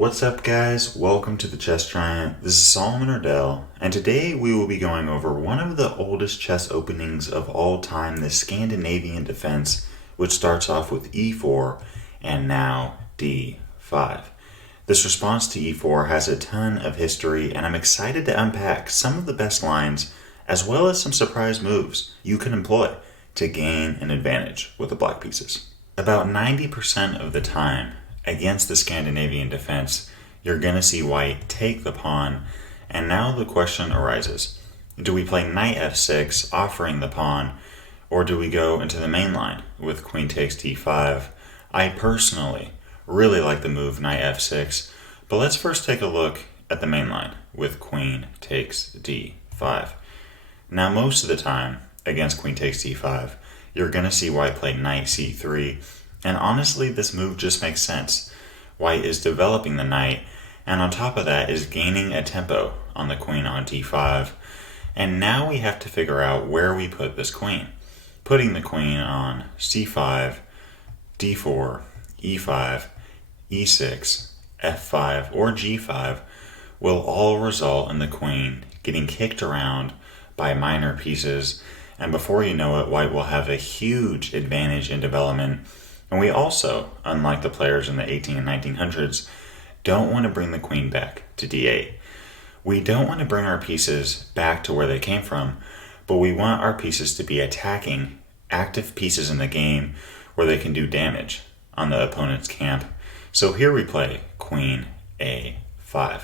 What's up, guys? Welcome to the Chess Giant. This is Solomon Ardell, and today we will be going over one of the oldest chess openings of all time, the Scandinavian Defense, which starts off with e4 and now d5. This response to e4 has a ton of history, and I'm excited to unpack some of the best lines as well as some surprise moves you can employ to gain an advantage with the black pieces. About 90% of the time, against the Scandinavian defense, you're going to see white take the pawn, and now the question arises. Do we play knight f6, offering the pawn, or do we go into the main line with queen takes d5? I personally really like the move knight f6, but let's first take a look at the main line with queen takes d5. Now most of the time, against queen takes d5, you're going to see white play knight c3, and honestly, this move just makes sense. White is developing the knight, and on top of that is gaining a tempo on the queen on d5. And now we have to figure out where we put this queen. Putting the queen on c5, d4, e5, e6, f5, or g5 will all result in the queen getting kicked around by minor pieces, and before you know it, white will have a huge advantage in development. And we also, unlike the players in the 18 and 1900s, don't want to bring the queen back to d8. We don't want to bring our pieces back to where they came from, but we want our pieces to be attacking active pieces in the game where they can do damage on the opponent's camp. So here we play queen a5.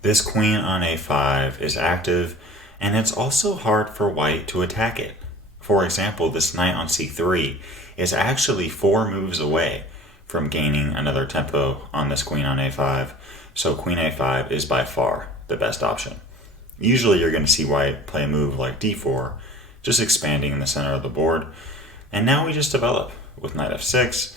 This queen on a5 is active, and it's also hard for white to attack it. For example, this knight on c3 is actually 4 moves away from gaining another tempo on this queen on a5, so queen a5 is by far the best option. Usually you're going to see white play a move like d4, just expanding in the center of the board, and now we just develop with knight f6.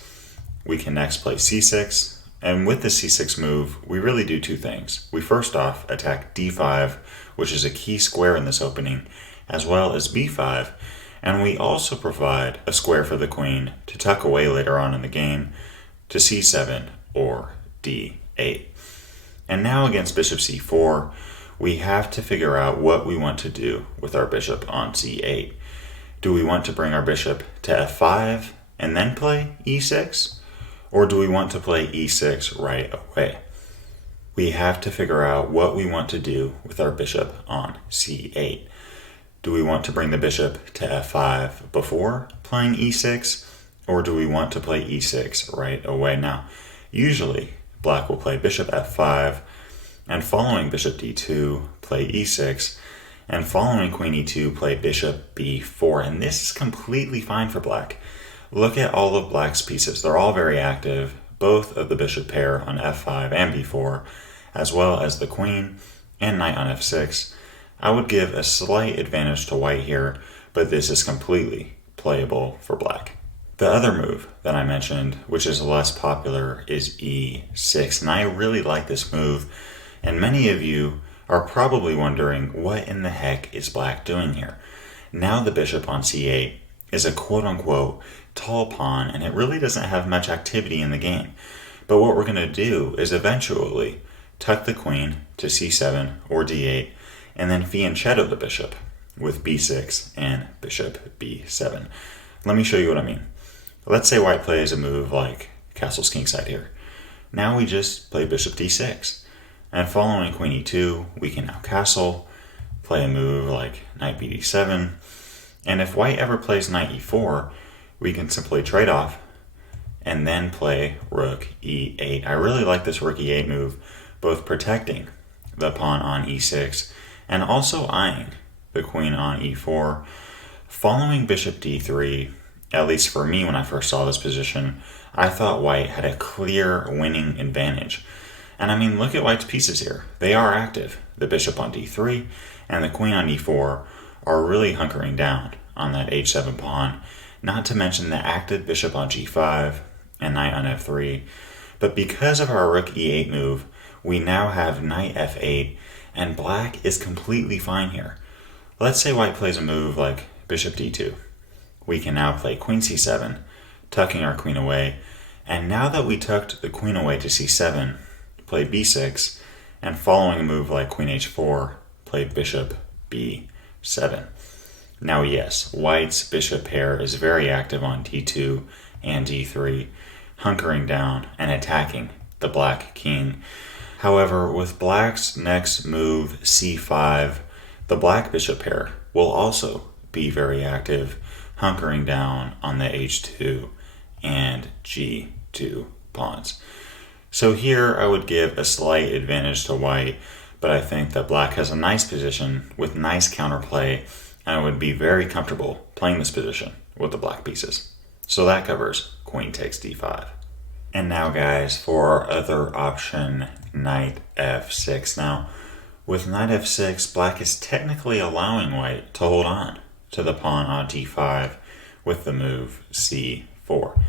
We can next play c6, and with the c6 move, we really do two things. We first off attack d5, which is a key square in this opening, as well as b5, and we also provide a square for the queen to tuck away later on in the game to c7 or d8. And now against bishop c4, we have to figure out what we want to do with our bishop on c8. Do we want to bring our bishop to f5 and then play e6? Or do we want to play e6 right away? We have to figure out what we want to do with our bishop on c8. Do we want to bring the bishop to f5 before playing e6, or do we want to play e6 right away? Now, usually black will play bishop f5, and following bishop d2, play e6, and following queen e2, play bishop b4, and this is completely fine for black. Look at all of black's pieces. They're all very active, both of the bishop pair on f5 and b4, as well as the queen and knight on f6. I would give a slight advantage to white here, but this is completely playable for black. The other move that I mentioned, which is less popular, is e6, and I really like this move, and many of you are probably wondering what in the heck is black doing here. Now the bishop on c8 is a quote-unquote tall pawn, and it really doesn't have much activity in the game. But what we're going to do is eventually tuck the queen to c7 or d8, and then fianchetto the bishop with b6 and bishop b7. Let me show you what I mean. Let's say white plays a move like castle's kingside here. Now we just play bishop d6. And following queen e2, we can now castle, play a move like knight bd7. And if white ever plays knight e4, we can simply trade off and then play rook e8. I really like this rook e8 move, both protecting the pawn on e6 and also eyeing the queen on e4. Following bishop d3, at least for me when I first saw this position, I thought white had a clear winning advantage. And I mean, look at white's pieces here. They are active. The bishop on d3 and the queen on e4 are really hunkering down on that h7 pawn, not to mention the active bishop on g5 and knight on f3. But because of our rook e8 move, we now have knight f8, and black is completely fine here. Let's say white plays a move like bishop d2. We can now play queen c7, tucking our queen away, and now that we tucked the queen away to c7, play b6, and following a move like queen h4, play bishop b7. Now yes, white's bishop pair is very active on d2 and d3, hunkering down and attacking the black king. However, with black's next move, c5, the black bishop pair will also be very active, hunkering down on the h2 and g2 pawns. So here I would give a slight advantage to white, but I think that black has a nice position with nice counterplay, and I would be very comfortable playing this position with the black pieces. So that covers queen takes d5. And now guys, for our other option, knight f6. Now, with knight f6, black is technically allowing white to hold on to the pawn on d5 with the move c4,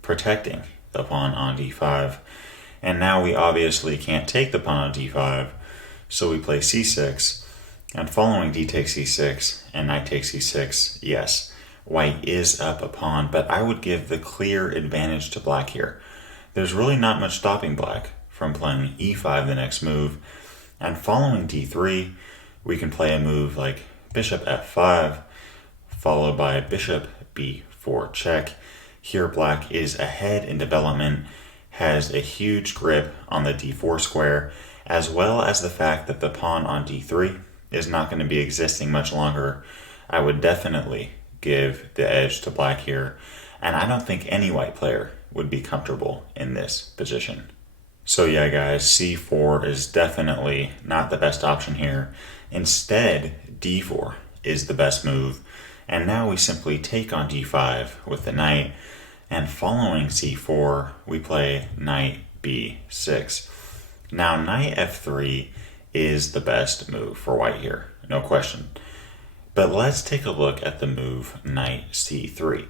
protecting the pawn on d5. And now we obviously can't take the pawn on d5, so we play c6, and following d takes c6 and knight takes c6, yes, white is up a pawn, but I would give the clear advantage to black here. There's really not much stopping black from playing e5 the next move, and following d3, we can play a move like bishop f5, followed by bishop b4 check. Here black is ahead in development, has a huge grip on the d4 square, as well as the fact that the pawn on d3 is not going to be existing much longer. I would definitely give the edge to black here, and I don't think any white player would be comfortable in this position. So yeah guys, c4 is definitely not the best option here. Instead, d4 is the best move, and now we simply take on d5 with the knight, and following c4, we play knight b6. Now knight f3 is the best move for white here, no question. But let's take a look at the move knight c3.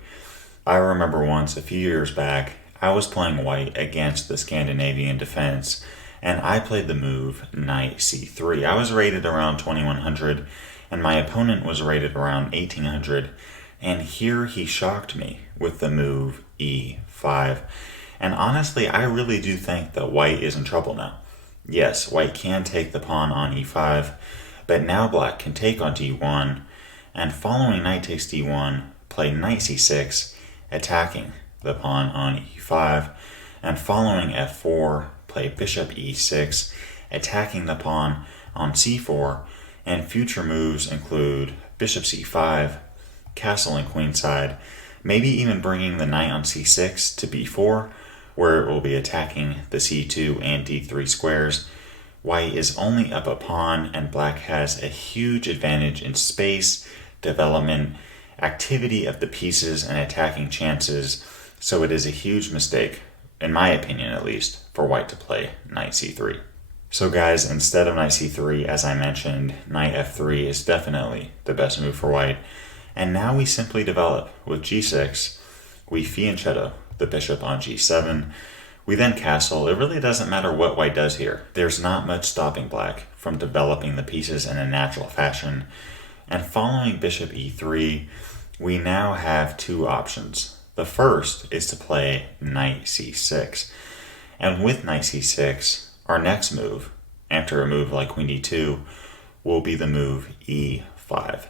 I remember once a few years back, I was playing white against the Scandinavian Defense, and I played the move knight c3. I was rated around 2100, and my opponent was rated around 1800, and here he shocked me with the move e5. And honestly, I really do think that white is in trouble now. Yes, white can take the pawn on e5, but now black can take on d1, and following knight takes d1, play knight c6, attacking the pawn on e5, and following f4, play bishop e6, attacking the pawn on c4, and future moves include bishop c5, castling queenside, maybe even bringing the knight on c6 to b4, where it will be attacking the c2 and d3 squares. White is only up a pawn, and black has a huge advantage in space, development, activity of the pieces, and attacking chances, so it is a huge mistake, in my opinion at least, for white to play knight c3. So guys, instead of knight c3, as I mentioned, knight f3 is definitely the best move for white. And now we simply develop with g6, we fianchetto the bishop on g7, we then castle. It really doesn't matter what white does here. There's not much stopping black from developing the pieces in a natural fashion. And following bishop e3, we now have two options. The first is to play knight c6. And with knight c6, our next move, after a move like queen d2, will be the move e5.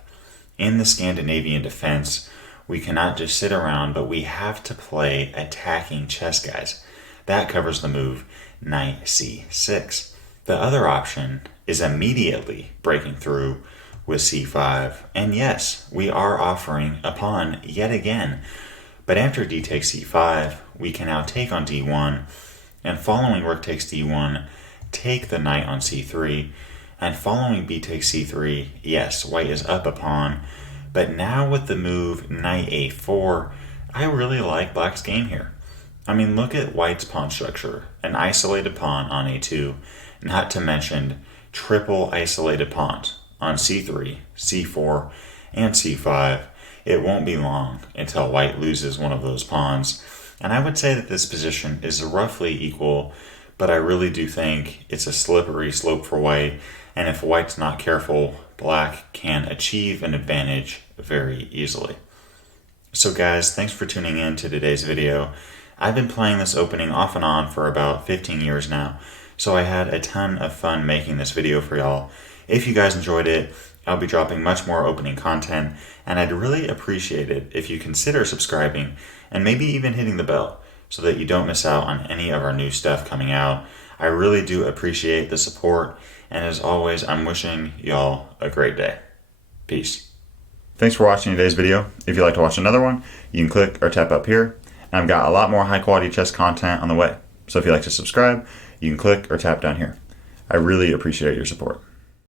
In the Scandinavian Defense, we cannot just sit around, but we have to play attacking chess, guys. That covers the move knight c6. The other option is immediately breaking through with c5. And yes, we are offering a pawn yet again. But after d takes c5, we can now take on d1, and following rook takes d1, take the knight on c3, and following b takes c3, yes, white is up a pawn. But now with the move knight a4, I really like black's game here. I mean, look at white's pawn structure. An isolated pawn on a2, not to mention triple isolated pawns on c3, c4, and c5. It won't be long until white loses one of those pawns. And I would say that this position is roughly equal, but I really do think it's a slippery slope for white. And if white's not careful, black can achieve an advantage very easily. So guys, thanks for tuning in to today's video. I've been playing this opening off and on for about 15 years now, So I had a ton of fun making this video for y'all. If you guys enjoyed it, I'll be dropping much more opening content, and I'd really appreciate it if you consider subscribing and maybe even hitting the bell so that you don't miss out on any of our new stuff coming out. I really do appreciate the support, and as always, I'm wishing y'all a great day. Peace. Thanks for watching today's video. If you'd like to watch another one, you can click or tap up here. And I've got a lot more high quality chess content on the way. So if you'd like to subscribe, you can click or tap down here. I really appreciate your support.